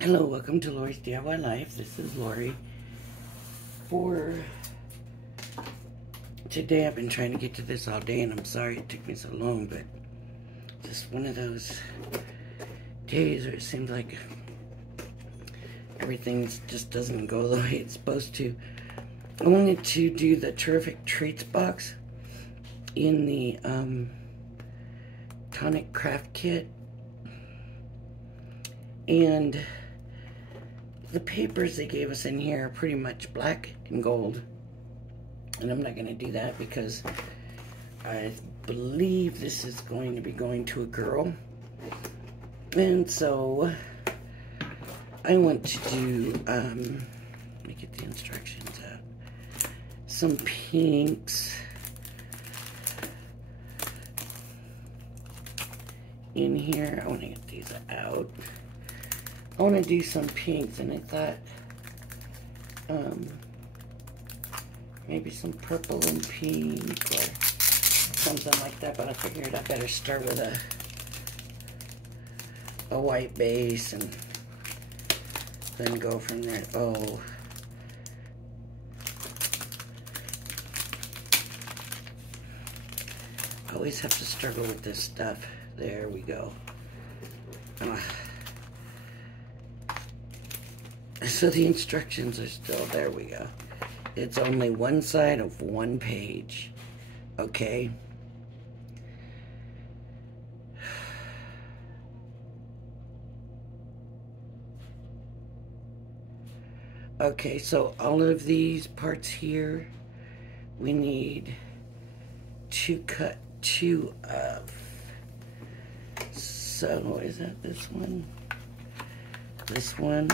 Hello, welcome to Lori's DIY Life. This is Lori. For today, I've been trying to get to this all day, and I'm sorry it took me so long, but just one of those days where it seems like everything just doesn't go the way it's supposed to. I wanted to do the Terrific Treats box in the Tonics Craft kit, and the papers they gave us in here are pretty much black and gold, and I'm not going to do that because I believe this is going to be going to a girl, and so I want to do, let me get the instructions out, some pinks in here. I want to get these out. I want to do some pinks, and I thought maybe some purple and pink or something like that, but I figured I better start with a white base and then go from there. Oh, I always have to struggle with this stuff. There we go. So the instructions are still, there we go. It's only one side of one page, okay? Okay, so all of these parts here, we need to cut two of. So is that this one? This one.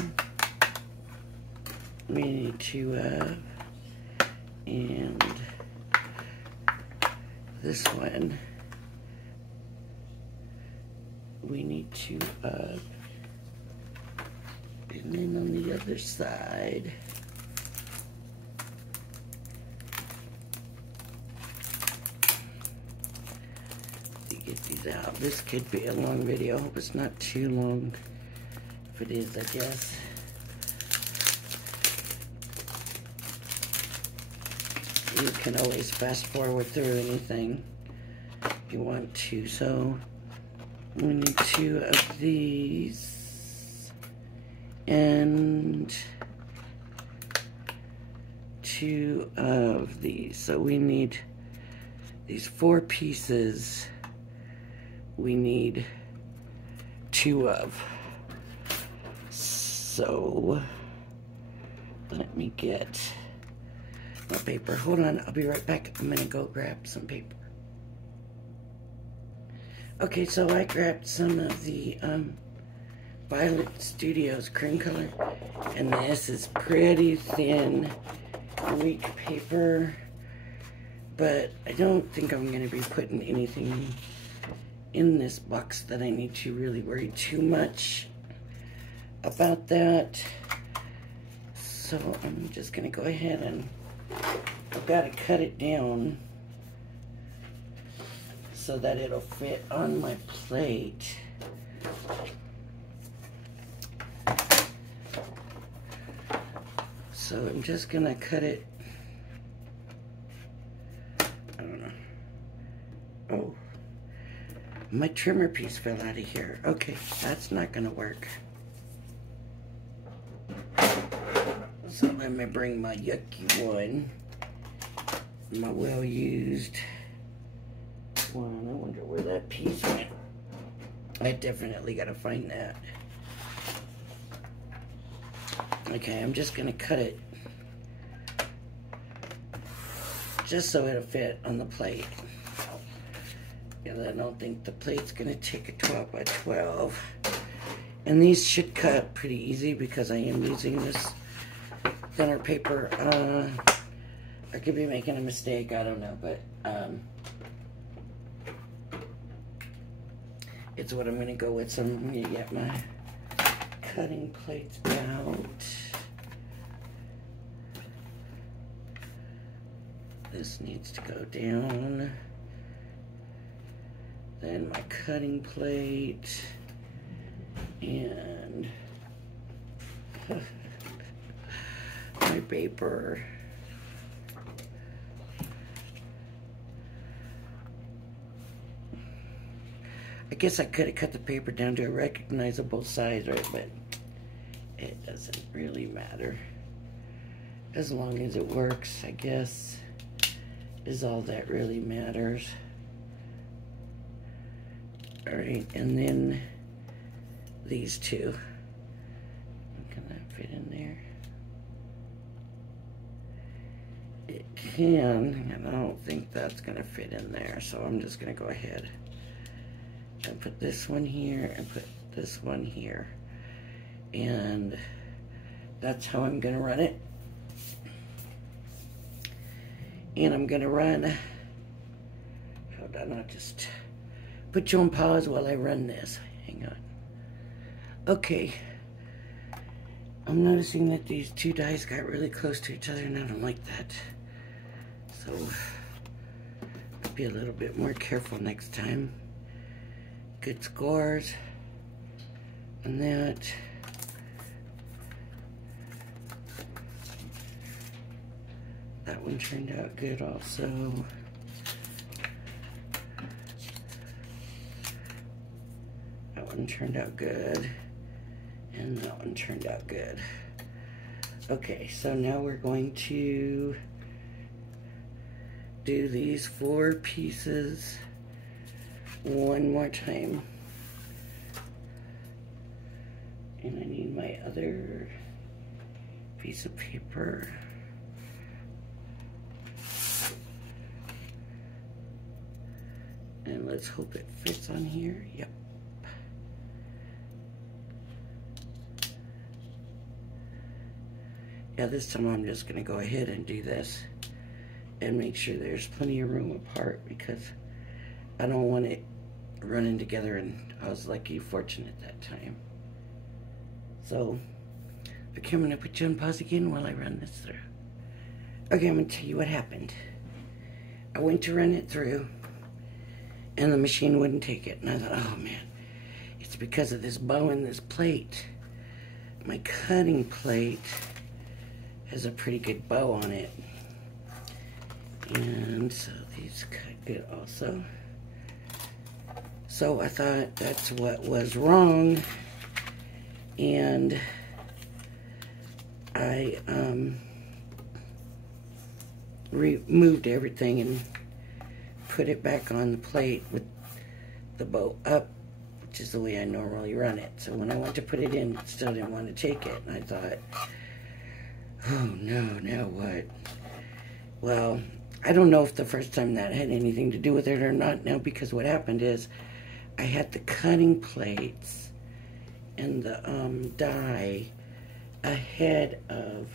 We need two of, and this one we need two of, and then on the other side to get these out. This could be a long video. I hope it's not too long. If it is, I guess. You can always fast forward through anything if you want to. So we need two of these and two of these. So we need these 4 pieces. We need two of. So let me get my paper. Hold on, I'll be right back. I'm gonna go grab some paper. Okay, so I grabbed some of the Violet Studios cream color, and this is pretty thin, weak paper, but I don't think I'm gonna be putting anything in this box that I need to really worry too much about that. So I'm just gonna go ahead and I've got to cut it down so that it'll fit on my plate. So I'm just gonna cut it. I don't know. Oh, my trimmer piece fell out of here. Okay, that's not gonna work. So let me bring my yucky one, my well-used one. I wonder where that piece went. I definitely gotta find that. Okay, I'm just gonna cut it just so it'll fit on the plate. And I don't think the plate's gonna take a 12 by 12. And these should cut pretty easy because I am using this thinner paper. I could be making a mistake, I don't know, but it's what I'm going to go with. So I'm going to get my cutting plates out. This needs to go down. Then my cutting plate, and My paper. I guess I could have cut the paper down to a recognizable size, right? But it doesn't really matter. As long as it works, I guess, is all that really matters. All right, and then these two. Can that fit in there? It can, and I don't think that's gonna fit in there, so I'm just gonna go ahead and put this one here and put this one here. And that's how I'm gonna run it. And I'm gonna run, hold on, I'll just put you on pause while I run this. Hang on. Okay. I'm noticing that these two dies got really close to each other, and I don't like that. So, I'll be a little bit more careful next time. Good scores on that. That one turned out good also. That one turned out good. And that one turned out good. Okay, so now we're going to do these 4 pieces one more time. And I need my other piece of paper. And let's hope it fits on here. Yep. Yeah, this time I'm just gonna go ahead and do this and make sure there's plenty of room apart, because I don't want it running together, and I was lucky, fortunate that time. So, okay, I'm gonna put you on pause again while I run this through. Okay, I'm gonna tell you what happened. I went to run it through, and the machine wouldn't take it, and I thought, oh man, it's because of this bow and this plate. My cutting plate has a pretty good bow on it, and so these cut good also. So I thought that's what was wrong, and I removed everything and put it back on the plate with the bow up, which is the way I normally run it. So when I went to put it in, it still didn't want to take it, and I thought, oh no, now what? Well, I don't know if the first time that had anything to do with it or not now, because what happened is I had the cutting plates and the die ahead of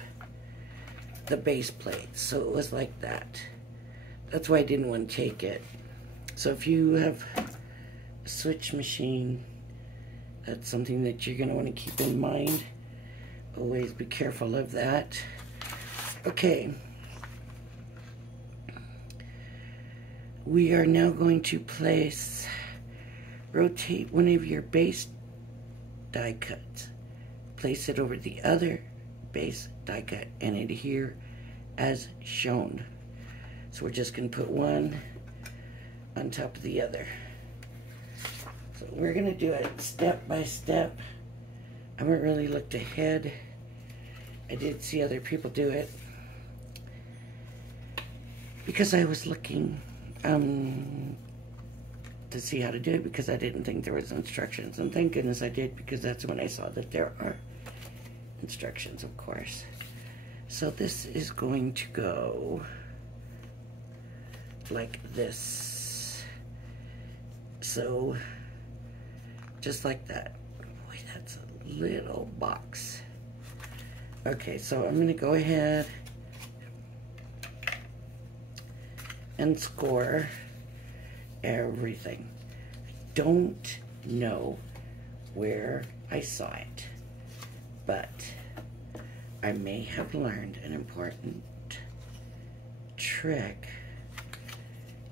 the base plate, so it was like that. That's why I didn't want to take it. So if you have a switch machine, that's something that you're going to want to keep in mind. Always be careful of that. Okay. We are now going to rotate one of your base die cuts. Place it over the other base die cut and adhere as shown. So we're just going to put one on top of the other. So we're going to do it step by step. I haven't really looked ahead. I did see other people do it because I was looking to see how to do it, because I didn't think there was instructions, and thank goodness I did, because that's when I saw that there are instructions, of course. So this is going to go like this. So just like that. Boy, that's a little box. Okay, so I'm going to go ahead and score everything. I don't know where I saw it, but I may have learned an important trick,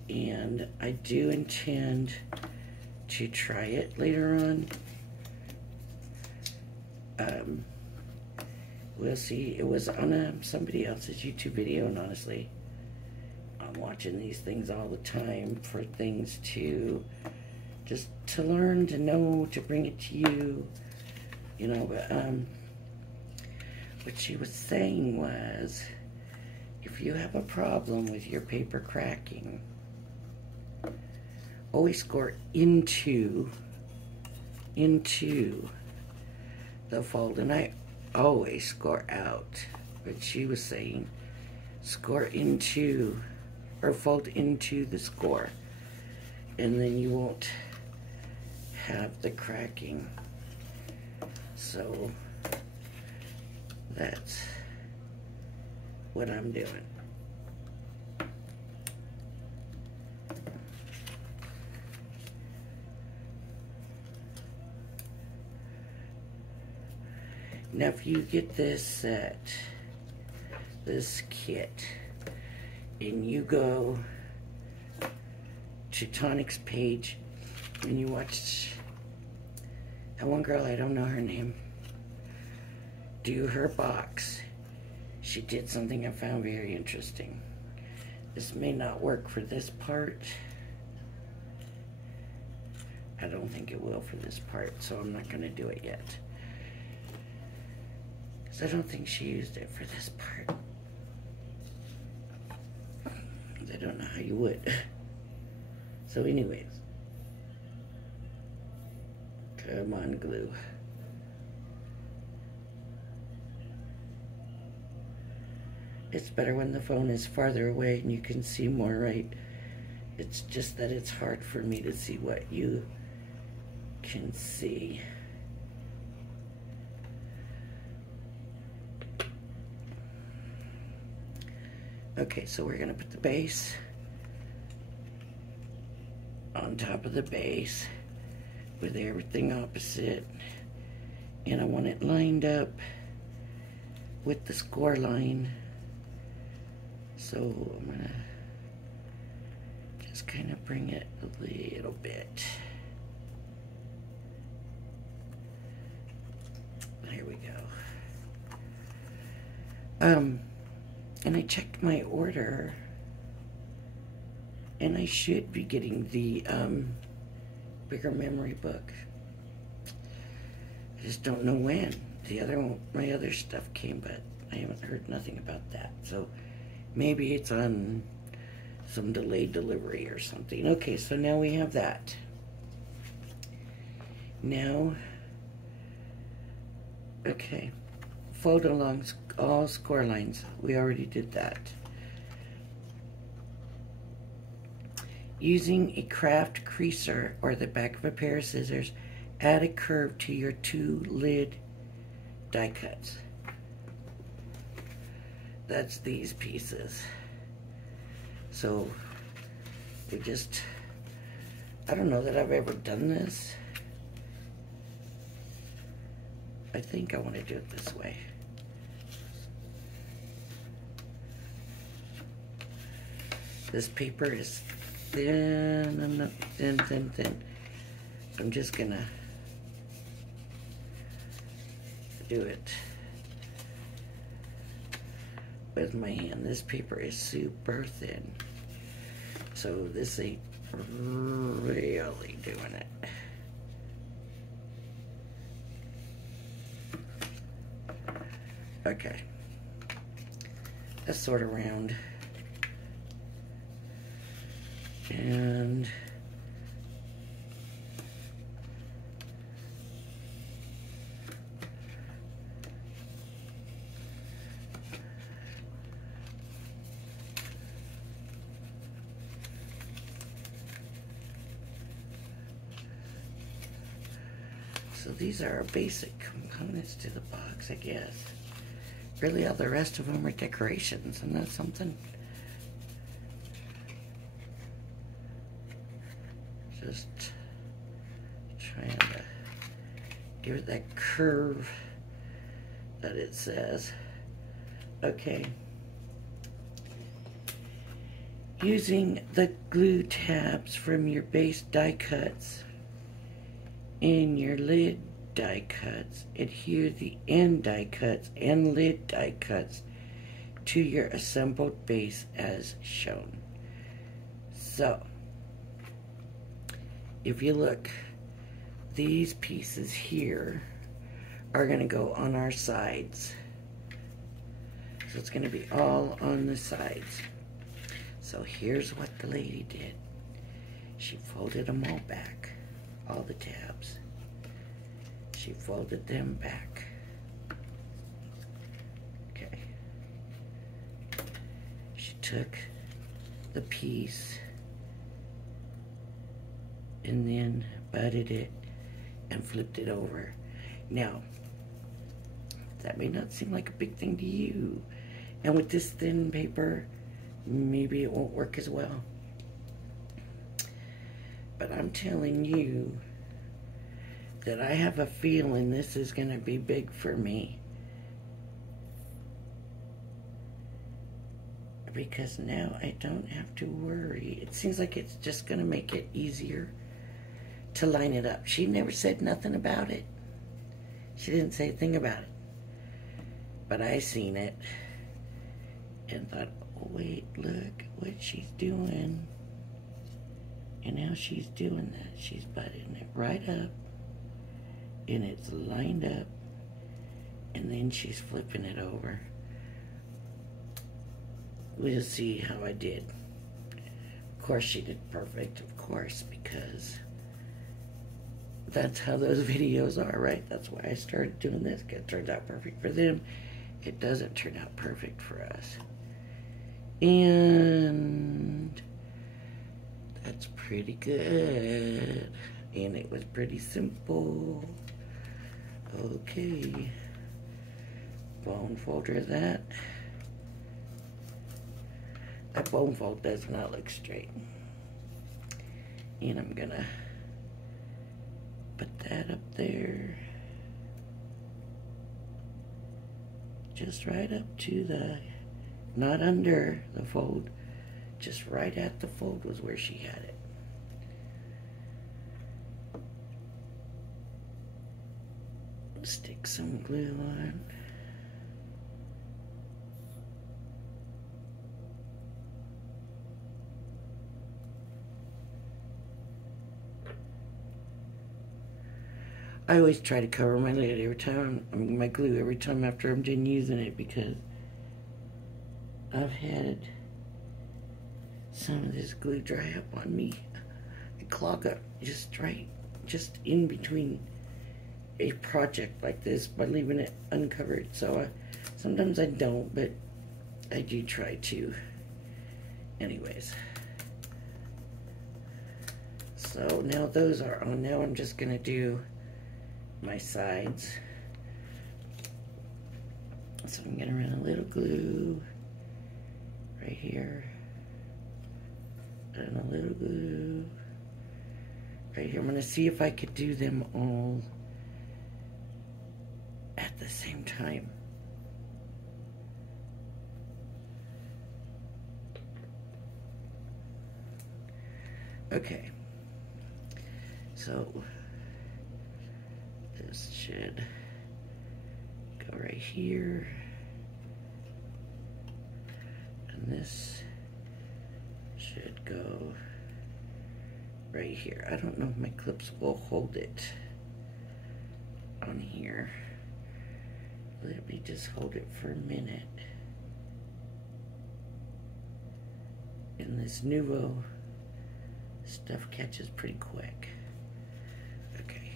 and I do intend to try it later on. We'll see. It was on somebody else's YouTube video, and honestly, I'm watching these things all the time for things to just to learn, to know, to bring it to you, you know. But what she was saying was, if you have a problem with your paper cracking, always score into the fold, and I always score out. But she was saying, score into, or fold into the score, and then you won't have the cracking. So that's what I'm doing. Now, if you get this set, this kit, and you go to Tonics page and you watch that one girl, I don't know her name, do her box, she did something I found very interesting. This may not work for this part. I don't think it will for this part, so I'm not going to do it yet. I don't think she used it for this part. I don't know how you would. So anyways. Come on, glue. It's better when the phone is farther away and you can see more, right? It's just that it's hard for me to see what you can see. Okay, so we're gonna put the base on top of the base with everything opposite, and I want it lined up with the score line. So I'm gonna just kind of bring it a little bit. There we go. And I checked my order, and I should be getting the bigger memory book. I just don't know when. My other stuff came, but I haven't heard nothing about that. So maybe it's on some delayed delivery or something. Okay, so now we have that. Now, okay, fold along all score lines. We already did that. Using a craft creaser or the back of a pair of scissors, add a curve to your 2 lid die cuts. That's these pieces. So we just, I don't know that I've ever done this. I think I want to do it this way. This paper is thin, thin. So I'm just gonna do it with my hand. This paper is super thin, so this ain't really doing it. Okay, that's sort of round. And so these are our basic components to the box, I guess. Really, all the rest of them are decorations, and that's something. Just trying to give it that curve that it says. Okay. Using the glue tabs from your base die cuts in your lid die cuts, adhere the end die cuts and lid die cuts to your assembled base as shown. So, if you look, these pieces here are going to go on our sides. So it's going to be all on the sides. So here's what the lady did. She folded them all back, all the tabs. She folded them back. Okay. She took the piece and then butted it and flipped it over. Now, that may not seem like a big thing to you. And with this thin paper, maybe it won't work as well. But I'm telling you that I have a feeling this is going to be big for me. Because now I don't have to worry. It seems like it's just going to make it easier to line it up. She never said nothing about it. She didn't say a thing about it. But I seen it and thought, oh, wait, look what she's doing. And now she's doing that. She's butting it right up. And it's lined up. And then she's flipping it over. We'll see how I did. Of course she did perfect, of course, because that's how those videos are, right? That's why I started doing this. It turned out perfect for them. It doesn't turn out perfect for us. And that's pretty good. And it was pretty simple. Okay. Bone folder that. That bone fold does not look straight. And I'm gonna put that up there. Just right up to the, not under the fold, just right at the fold was where she had it. Stick some glue on. I always try to cover my lid every time, my glue every time after I'm done using it, because I've had some of this glue dry up on me. It clog up just in between a project like this by leaving it uncovered. So sometimes I don't, but I do try to. Anyways. So now those are on. Now I'm just gonna do my sides. So I'm gonna run a little glue right here and a little glue right here. I'm gonna see if I could do them all at the same time. Okay, so this should go right here, and this should go right here. I don't know if my clips will hold it on here. Let me just hold it for a minute. And this Nuvo stuff catches pretty quick. Okay.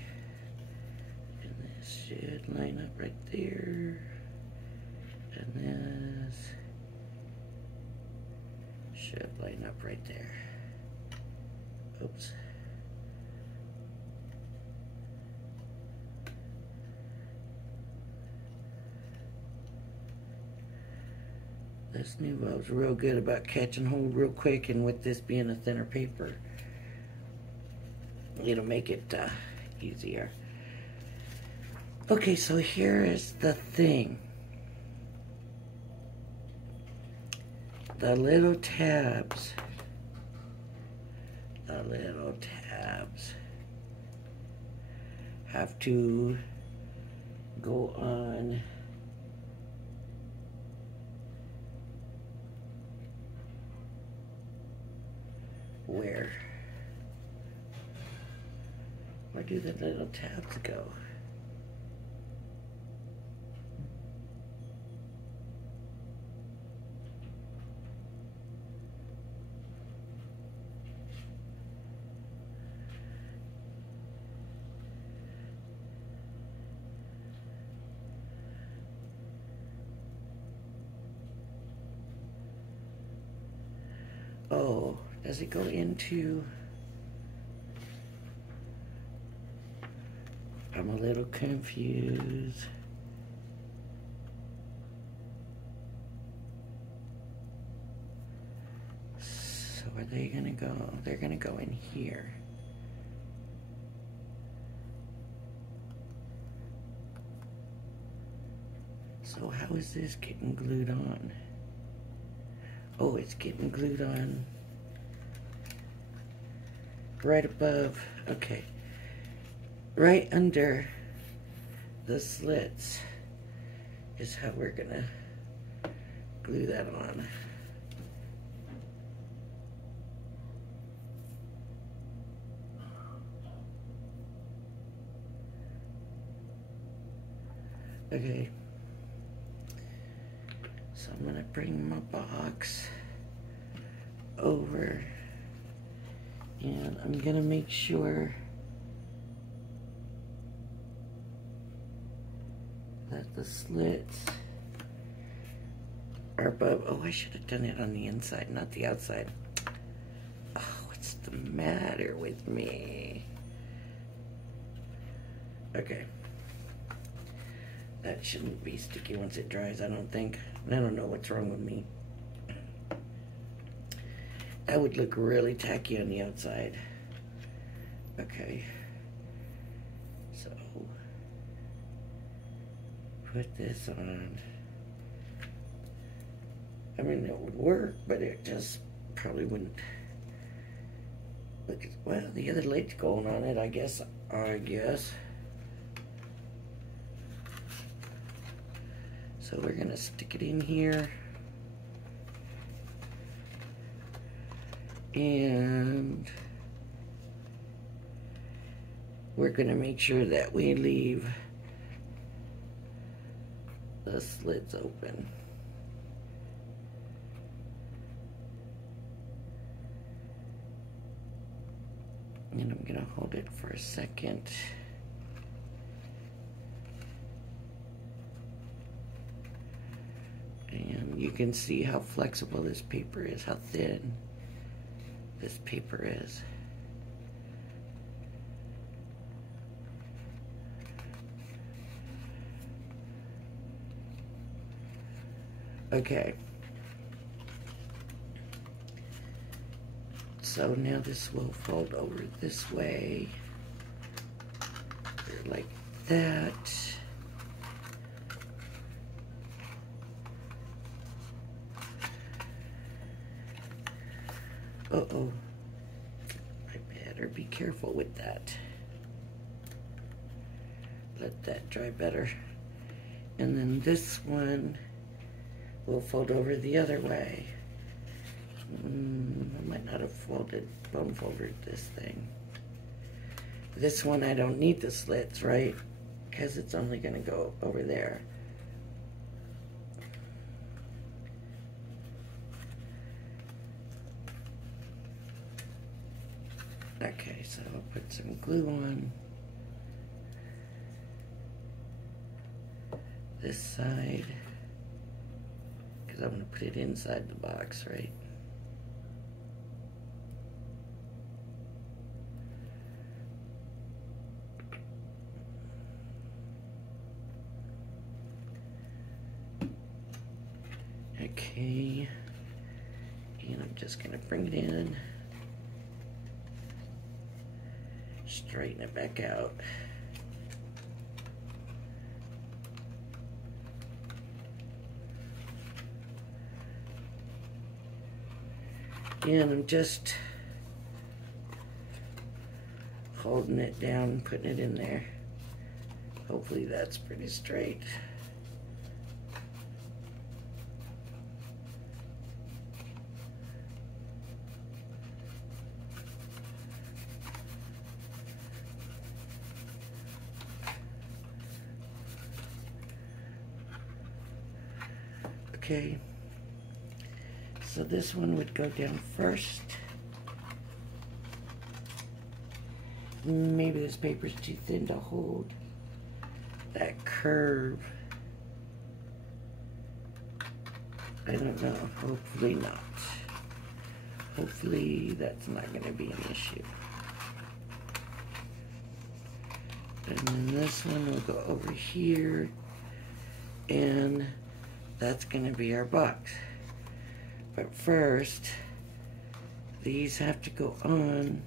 And this should line up right there. And this should line up right there. Oops. This Nuvo's real good about catching hold real quick, and with this being a thinner paper, it'll make it easier. Okay, so here is the thing. The little tabs. have to go on where do the little tabs go? Oh, does it go into... I'm a little confused. So are they gonna go? They're gonna go in here. So how is this getting glued on? Oh, it's getting glued on right above. Okay. Right under the slits is how we're gonna glue that on. Okay, so I'm gonna bring my box over and I'm gonna make sure that the slits are above. Oh, I should have done it on the inside, not the outside. Oh, what's the matter with me? Okay. That shouldn't be sticky once it dries, I don't think. I don't know what's wrong with me. That would look really tacky on the outside. Okay. So, put this on. I mean, it would work, but it just probably wouldn't. Look, well, the other light's going on it, I guess. So we're gonna stick it in here. And we're gonna make sure that we leave the slits open. And I'm gonna hold it for a second. And you can see how flexible this paper is, how thin this paper is. Okay. So now this will fold over this way, like that. Uh-oh, I better be careful with that. Let that dry better. And then this one will fold over the other way. I might not have bone folded this thing. This one I don't need the slits, right? Because it's only gonna go over there. Okay, so I'll put some glue on this side, because I'm going to put it inside the box, right? Okay, and I'm just going to bring it in. Straighten it back out. And I'm just holding it down, putting it in there. Hopefully that's pretty straight. Okay, so this one would go down first. Maybe this paper's too thin to hold that curve. I don't know, hopefully not. Hopefully that's not going to be an issue. And then this one will go over here, and that's going to be our box. But first, these have to go on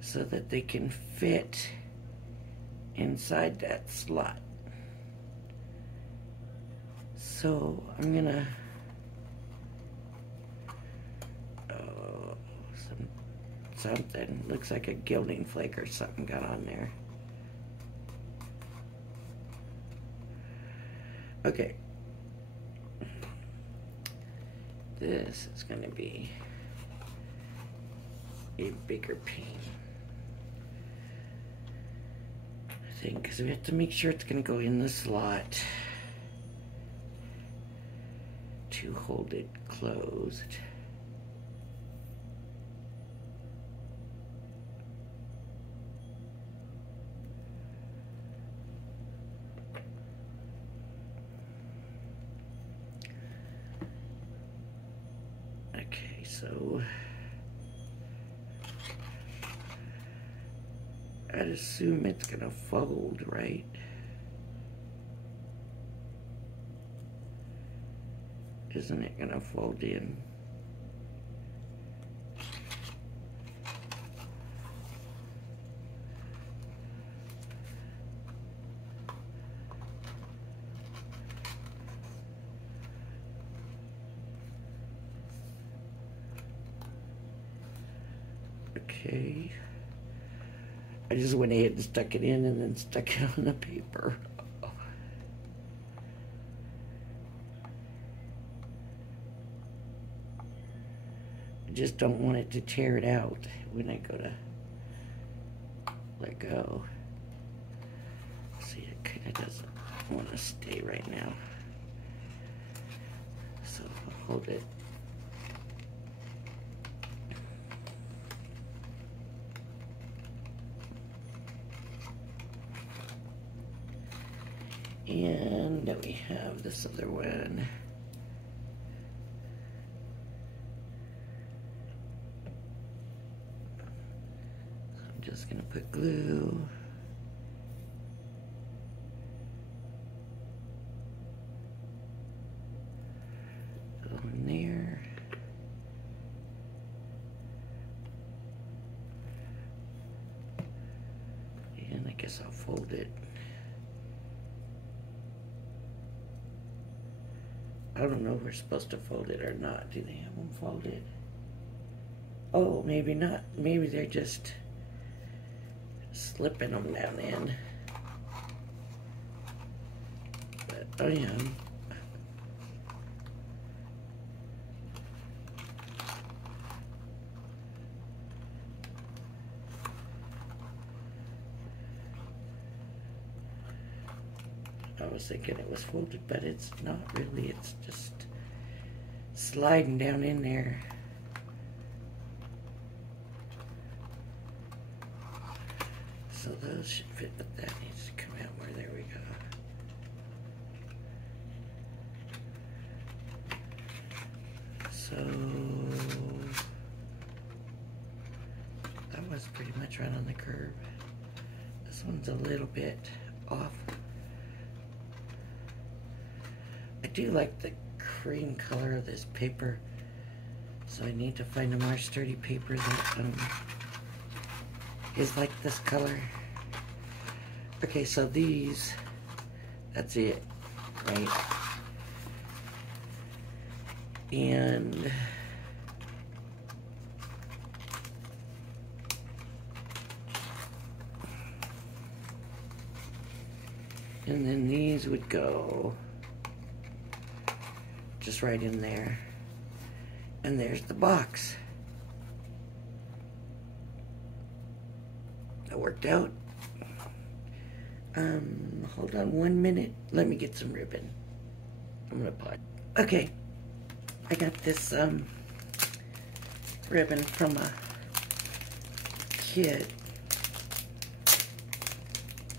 so that they can fit inside that slot. So I'm gonna something looks like a gilding flake or something got on there. Okay, this is gonna be a bigger pain, I think, because we have to make sure it's gonna go in the slot to hold it closed. Okay, so I'd assume it's gonna fold, right? Isn't it gonna fold in? Okay. I just went ahead and stuck it in and then stuck it on the paper. I just don't want it to tear it out when I go to let go. See, it kind of doesn't want to stay right now. So I'll hold it. And then we have this other one. I'm just gonna put glue. On there. And I guess I'll fold it. I don't know if we're supposed to fold it or not. Do they have them folded? Oh, maybe not. Maybe they're just slipping them down in. But I am. I was thinking it was folded, but it's not really. It's just sliding down in there. So those should fit, but that needs to come out more. There we go. So that was pretty much right on the curve. This one's a little bit off. I do like the cream color of this paper, so I need to find a more sturdy paper that is like this color. Okay, so these, that's it, right? And And then these would go just right in there. And there's the box. That worked out. Hold on 1 minute. Let me get some ribbon. I'm gonna pause. Okay. I got this ribbon from a kit.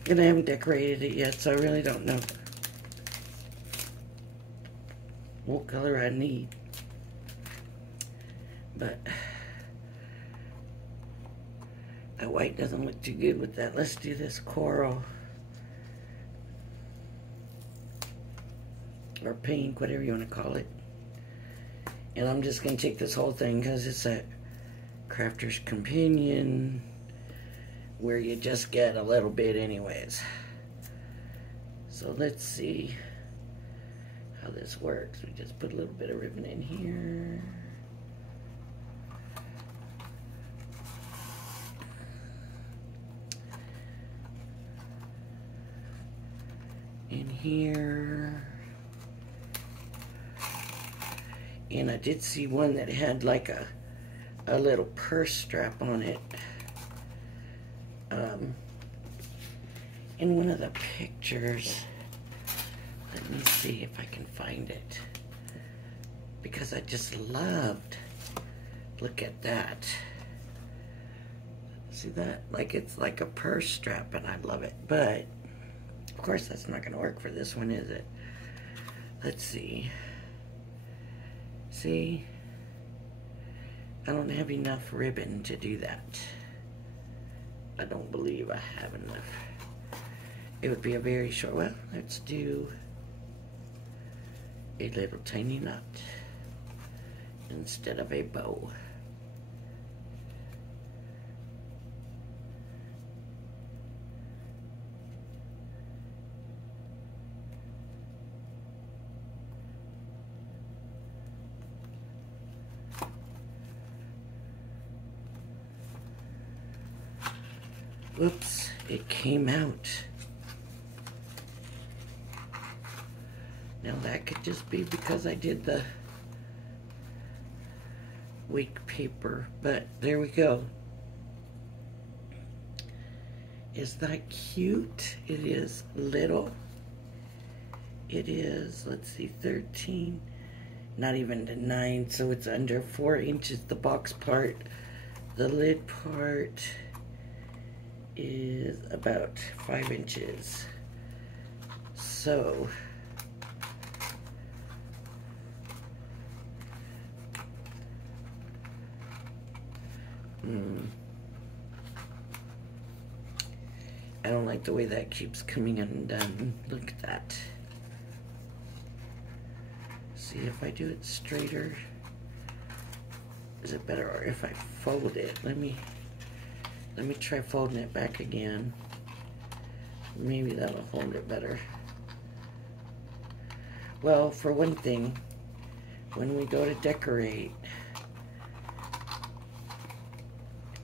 And I haven't decorated it yet, so I really don't know what color I need. But that white doesn't look too good with that. Let's do this coral. Or pink, whatever you want to call it. And I'm just going to take this whole thing because it's a Crafter's Companion where you just get a little bit anyways. So let's see how this works. We just put a little bit of ribbon in here. In here. And I did see one that had like a little purse strap on it. In one of the pictures. Let me see if I can find it. Because I just loved. Look at that. See that? Like it's like a purse strap and I love it. But, of course that's not going to work for this one, is it? Let's see. See? I don't have enough ribbon to do that. I don't believe I have enough. It would be a very short, well, let's do a little tiny knot instead of a bow. Whoops, it came out. Now that could just be because I did the weak paper, but there we go. Is that cute? It is little. It is, let's see, 13, not even to 9, so it's under 4 inches, the box part. The lid part is about 5 inches. So I don't like the way that keeps coming undone. Look at that. See if I do it straighter. Is it better, or if I fold it? Let me try folding it back again. Maybe that'll hold it better. Well, for one thing, when we go to decorate,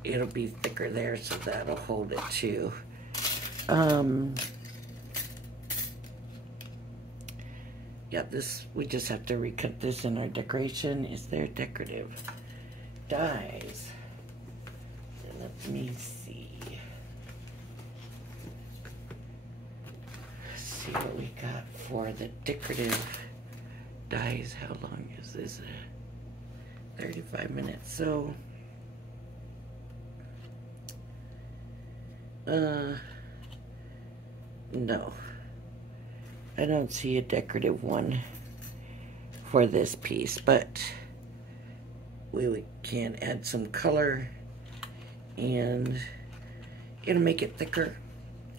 it'll be thicker there, so that'll hold it too. Yeah, this, we just have to recut this in our decoration. Is there decorative dies? Let me see. Let's see what we got for the decorative dies. How long is this? 35 minutes. So, no. I don't see a decorative one for this piece, but we can add some color and it'll make it thicker,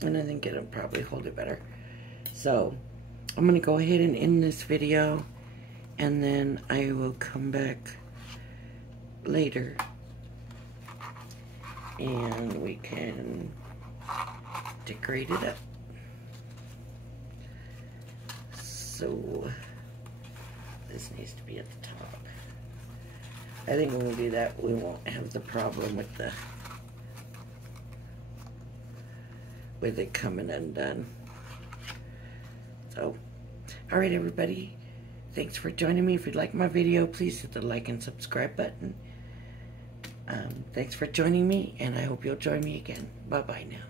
and I think it'll probably hold it better. So I'm gonna go ahead and end this video, and then I will come back later and we can decorate it up. So this needs to be at the top. I think when we do that, we won't have the problem with it coming undone. Alright, everybody. Thanks for joining me. If you like my video, please hit the like and subscribe button. Thanks for joining me, and I hope you'll join me again. Bye-bye now.